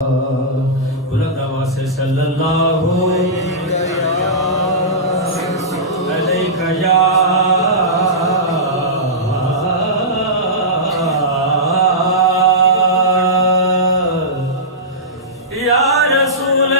बुलंद आवाज़ से सल्लल्लाहु अलैका या रसूल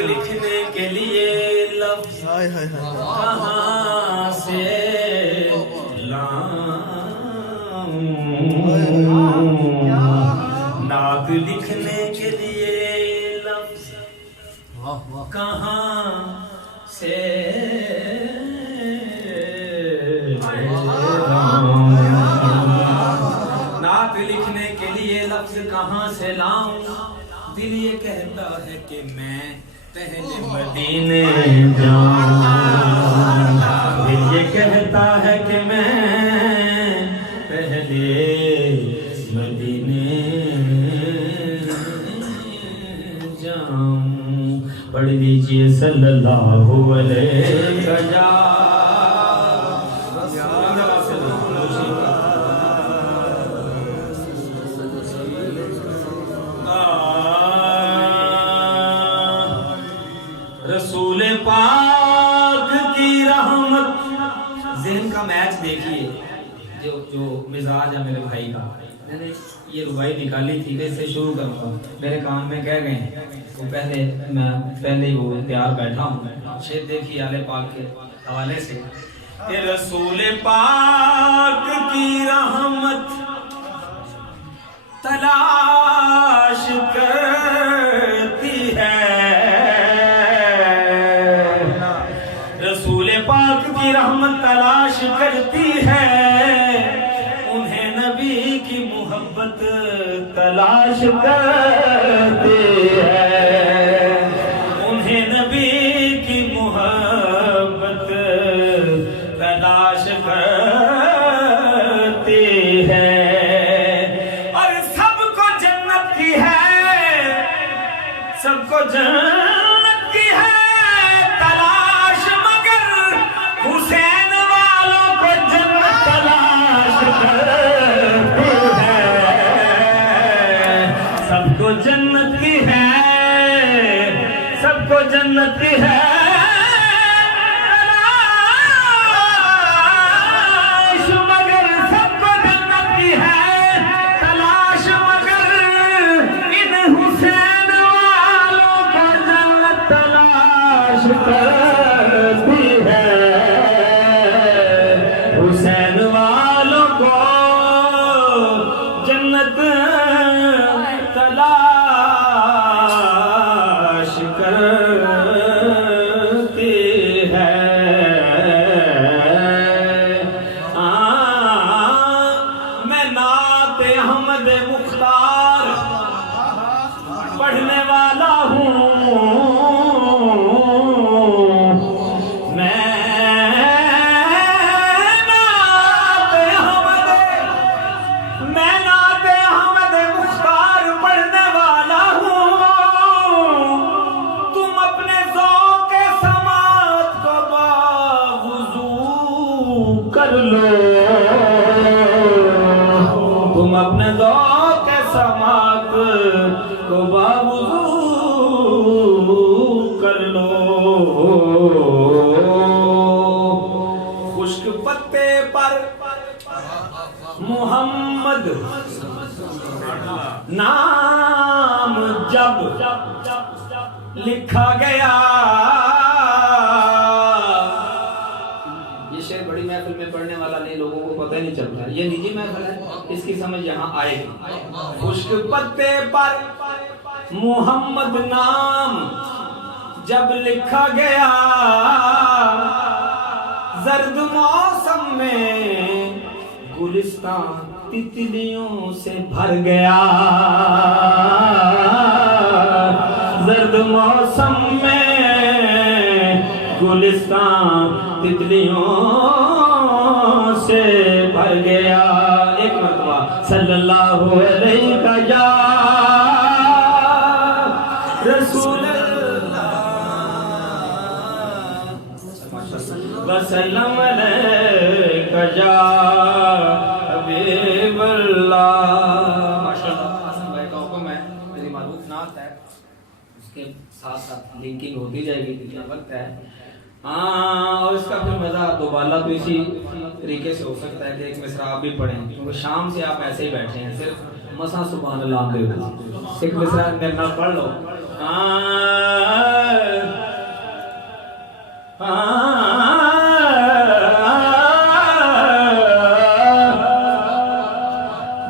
लिखने के लिए लफ्ज़ कहाँ से लाऊं? नात लिखने के लिए लफ्ज़ कहाँ से नात लिखने के लिए लफ्ज़ कहाँ से लाऊं? दिल ये कहता है कि मैं पहले मदीने जाऊं। दिल ये कहता है कि मैं पहले मदीने जाऊं। पढ़ लीजिए सल्लल्लाहु अलैहि वसल्लम। रसूल पाक की रहमत। ज़हन का मैच देखिए, जो मिजाज है मेरे भाई का। मैंने ये रुबाई निकाली थी, कैसे शुरू करूँगा, मेरे कान में कह गए तो मैं पहले ही वो तैयार बैठा हूँ। शेर देखिए आले पाक के हवाले से। ये रसूल पाक की रहमत तलाश करती है। रसूल पाक की रहमत तलाश करती है। उन्हें नबी की मोहब्बत तलाश करती है। उन्हें नबी की मोहब्बत तलाश करती है। और सबको जन्नत की है, सबको जन्नत की है तलाश, मगर हुसैन वालों को जन्नत तलाश करती है। सबको जन्नत की है, सबको जन्नत की है तलाश, मगर सबको जन्नत की है तलाश, मगर इन हुसैन वालों को जन्नत तलाश करती है। हुसैन वालों को जन्नत तलाश करती है। मैं नाते अहमद मुख्तार पढ़ने वाला हूँ। कर लो तुम अपने ज़ौक़ के समात को बावजूद कर लो। खुश्क पत्ते पर मोहम्मद नाम जब जब लिखा गया। ये शेर बड़ी महफिल में पढ़ने वाला नहीं, लोगों को पता ही नहीं चलता। ये निजी महफिल है, इसकी समझ यहाँ आएगी। खुश्क पत्ते पर मोहम्मद नाम जब लिखा गया, जर्द मौसम में गुलिस्तान तितलियों से भर गया। जर्द मौसम में गुलिस्तान तितलियों से भर गया। एक मरतबा सल्लल्लाहु अलैहि रसूल वसल्लम अलैका या हबीबल्लाह। माशाअल्लाह, हसन भाई का हुक्म है, मेरी मारूफ नात है, उसके साथ साथ लिंकिंग होती जाएगी जितना वक्त है। और इसका फिर मजा दोबारा तो इसी तरीके से हो सकता है कि एक मिसरा आप भी पढ़ें, क्योंकि शाम से आप ऐसे ही बैठे हैं, सिर्फ मसा सुभान अल्लाह दे दो, एक मिसरा मेरे नाल पढ़ लो।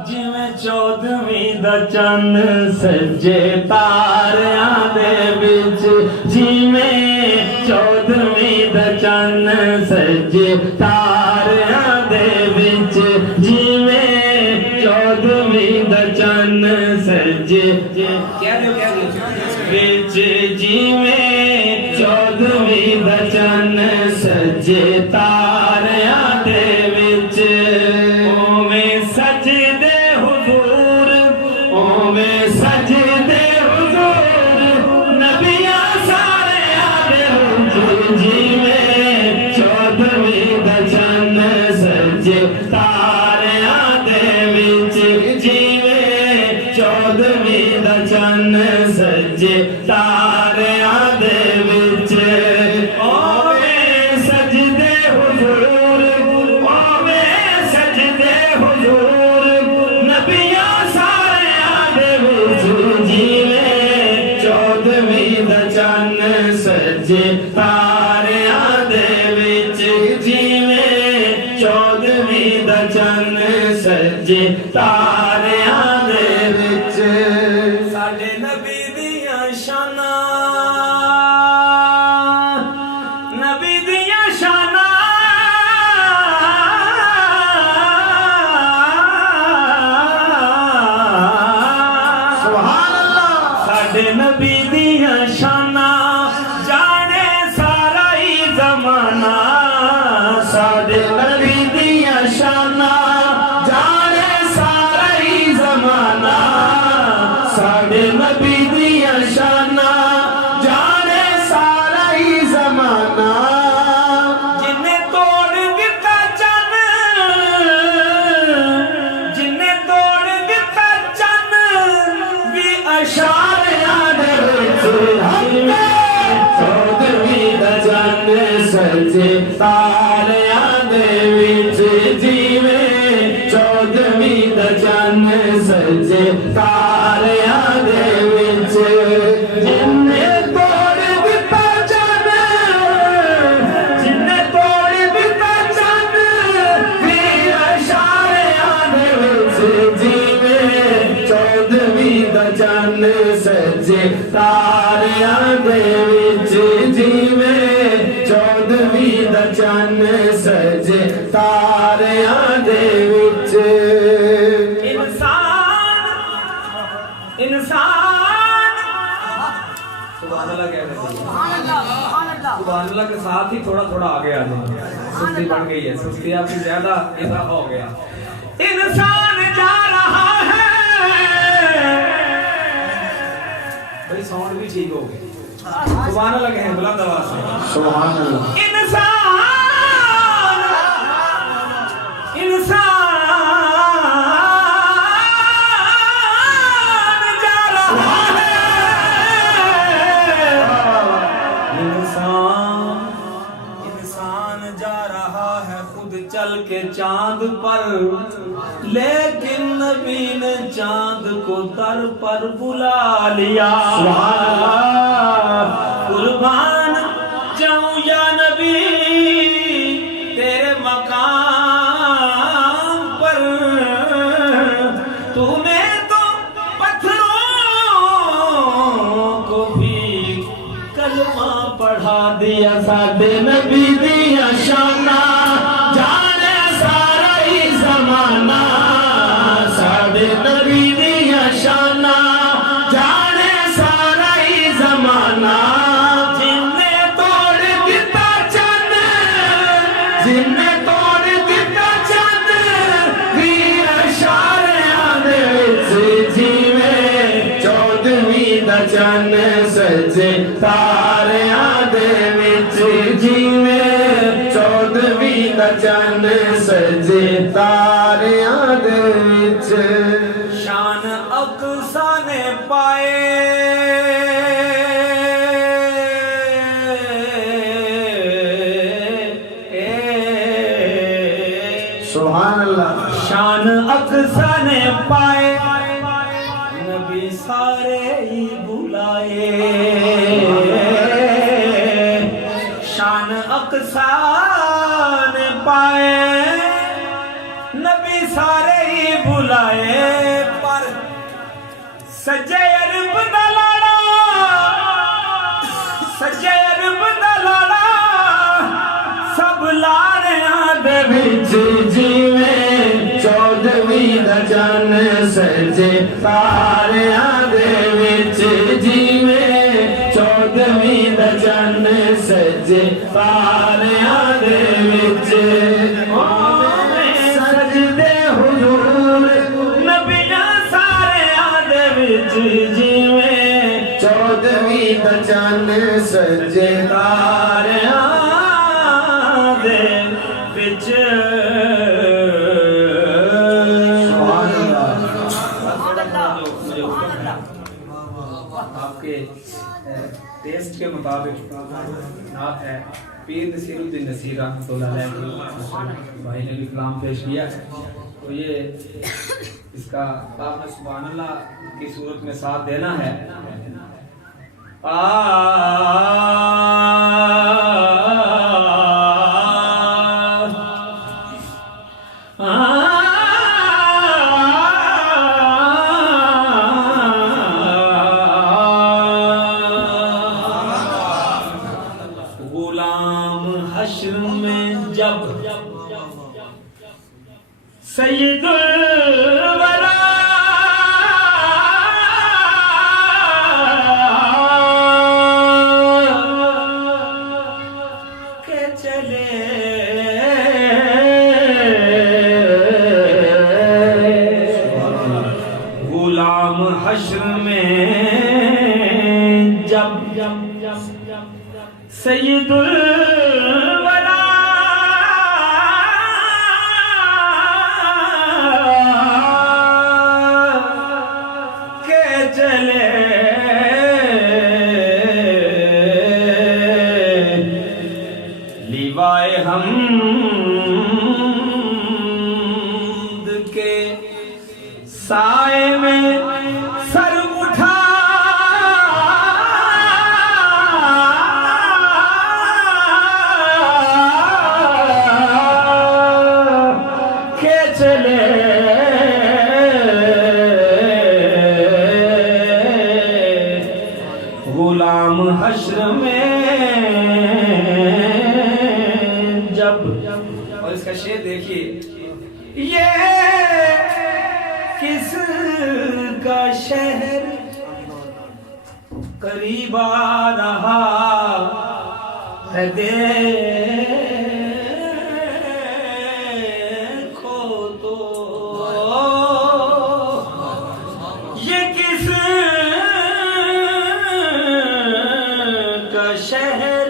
जिवें 14वीं दा चंद सजे तारियां दे विच, जिवें 14वीं दा चंद सजे तारियां दे विच, जिवें 14वीं दा चंद सजे विच, जिवें 14वीं दा चंद सजे तारियां दे विच, ओवें सजदे हुजूर, ओवें सजदे हुजूर नबियां सारियां दे विच, जिवें 14वीं दा चंद सजे तारियां दे विच, जिवें 14वीं दा चंद सजे तारियां दे विच, ओवें सजदे हुजूर, ओवें सजदे हुजूर नबियां सारियां दे विच, जिवें 14वीं दा चंद सजे तारियां दे विच, जिवें 14वीं दा चंद सजे तारियां दे विच। साडे नबी दियां शानां, नबी दियां शानां, सुभान अल्लाह। साडे नबी दियां शानां जाने सारा ही ज़माना, साडे नबी दियां शानां जाने सारा ही ज़माना, साडे नबी दियां शानां जाने सारा ही ज़माना। जिन्हें तोड़ दिता चन्न, जिन्हें तोड़ दिता चन्न भी अशारियां दे विच, 14वीं दा चंद सजे तारियां दे विच, जिवें 14वीं दा चंद सजे तारियां दे विच, जिन्हें तोड़ दिता चन्न, जिन्हें तोड़ दिता चन्न भी अशारियां दे विच, जिवें 14वीं दा चंद सजे तारियां दे विच, जिवें 14वीं दा चंद सजे तारियां दे विच। इंसान इंसान सुभान अल्लाह कह रहे हैं, सुभान अल्लाह के साथ ही थोड़ा थोड़ा आगे आ जाए, सुस्ती बढ़ गई है, सुस्ती आपकी ज्यादा इजाफा हो गया। इंसान जा रहा है, भाई साउंड भी ठीक हो गया, सुभान अल्लाह कहें बुलंद आवाज से, सुभान अल्लाह। इंसान इंसान जा रहा है, इंसान इंसान जा रहा है खुद चल के चांद पर, लेकिन नबी ने चांद को दर पर बुला लिया। कुर्बान जाऊं या नबी तेरे मकाम पर, तूने तो पत्थरों को भी कलमा पढ़ा दिया। साडे नबी दिया शाना जाने सारा ही जमाना, साडे नबी दिया शाना जाने सारा ही जमाना। जिन्ने तोड़ दिता चंद, जिन्ने तोड़ दिता चंद, वीर शारियां दे विच जीवे। 14वीं दा चंद सजे तारियां दे विच जीवे। 14वीं दा चंद सजे तारियां दे विच। शान अक्सा ने पाए सुभान अल्लाह। शान अक्सा ने पाए नबी सारे ही बुलाए। शान अक्सा ने पाए नबी सारे ही बुलाए। पर सजे अरब दा लाड़ा, सजे अरब दा लाड़ा सब लाड़ियां दे विच जीवे। 14वीं दा चंद सजे तारियां दे विच जीवे। 14वीं दा चंद सजे तारियां दे विच। सजदे हुजूर नबियां सारियां दे विच जीवे। 14वीं दा चंद सजे तारियां दे विच। आपके टेस्ट के मुताबिक नात है पीर नसीरुद्दीन नसीर रहमतुल्लाह अलैह भाई ने भी कलाम पेश किया है। तो ये इसका आपने सुभान अल्लाह की सूरत में साथ देना है। गुलाम हश्र में जब सैयदुल वरा के चले गुलाम हश्र में जब सैयदुल वरा के चले लिवाए हमद के साए में सर उठा के चले गुलाम हश्र में जब। और इसका शेर देखिए, ये किस का शहर करीब आ रहा है, देखो तो ये किस का शहर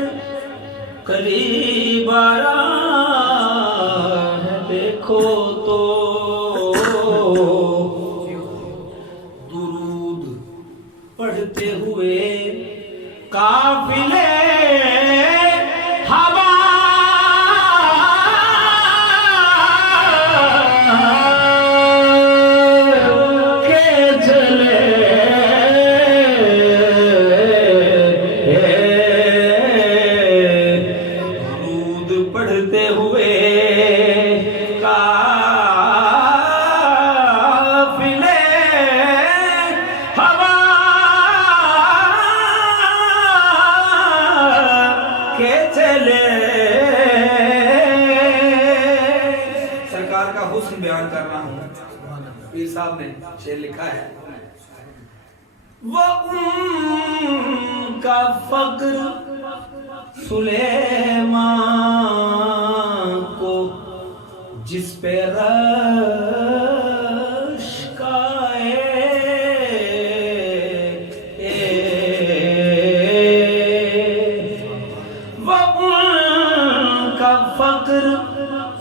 करीब आ रहा है, देखो तो। दुरूद पढ़ते हुए काफिले हवा के चले हुस्न बयान कर रहा हूँ। पीर साहब ने शेर लिखा है, वो उनका फक्र सुलेमान को जिस पे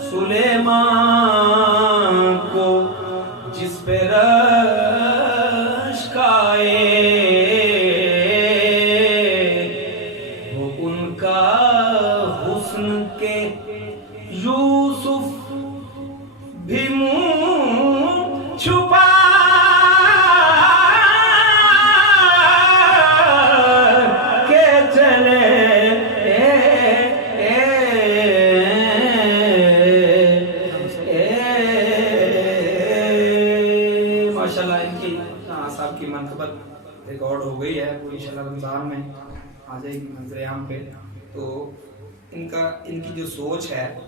सुलेमान को जिस पे रश्काए, वो उनका हुस्न के यूसुफ भी मुंह छुपा के चले। की मनकबत रिकॉर्ड हो गई है, वो इंशाल्लाह रमजान में आ जाएगी मंजर-ए-आम पे। तो इनकी जो सोच है,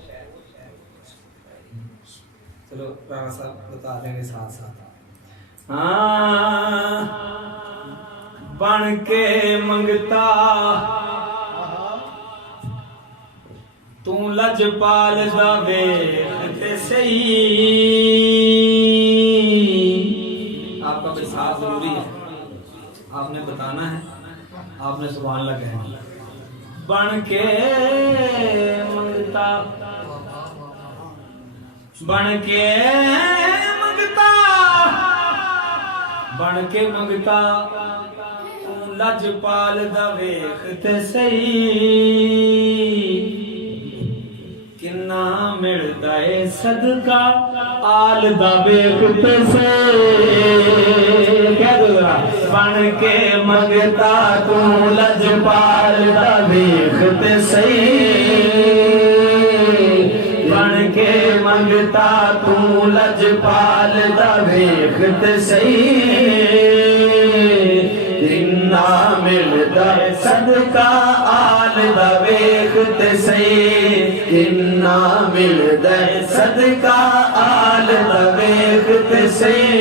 चलो राणा साहब बता देंगे साथ साथ। हाँ, बन के मंगता तू लजपाल दा वेखते सही। आपका भी साथ जरूरी है, आपने बताना है, आपने सुभान अल्लाह कहना। बन के मंगता, बन के मंगता, बन के मंगता तू लजपाल दा वेखते सही। किन्ना मिलदा है सदका आल दा वेखते सही। बन के मंगता तू लजपाल दा वेखते सही। बन के मंगता तू लजपाल दा वेखते सही। किन्ना मिलदा सदका आल दा वेखते सही। किन्ना मिलदा सदका आल दा वेखते सही।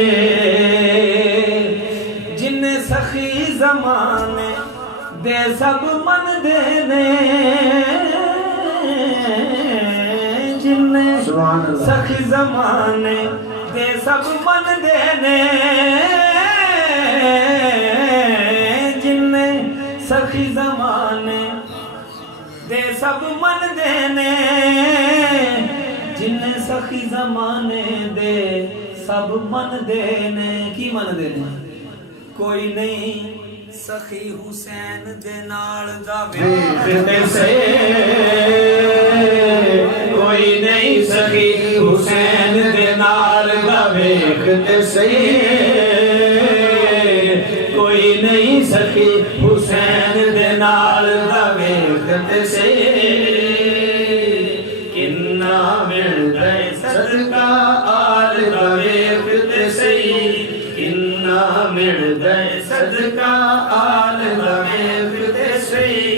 सखी जमाने दे सब मन देने, जिन्ने सखी जमाने दे सब मन देने, जिन्ने सखी जमाने दे सब मन देने, जिन्ने सखी जमाने दे सब मन देने। की मन देने? कोई नहीं सखी हुसैन दे नाल दा वेखते से। कोई नहीं सखी हुसैन दे नाल दा वेखते से। कोई नहीं सखी हुसैन दे नाल दा वेखते से। किन्ना मिलदा सदका आल दा वेखते से। किन्ना मिलदा सदका आल दा वेखते सही।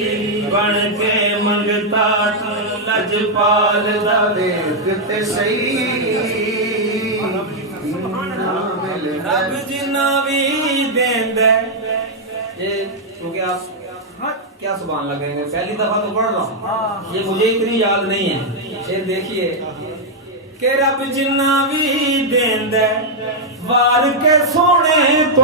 बन के मंगता तू लजपाल दा वेखते सही। रब जिन्ना भी देंदा, ये क्योंकि आप क्या सुभान लगेंगे, पहली दफा तो पढ़ रहा हूँ, ये मुझे इतनी याद नहीं है। ये देखिए कि रब जिन्ना भी देंदा वार के सोने तो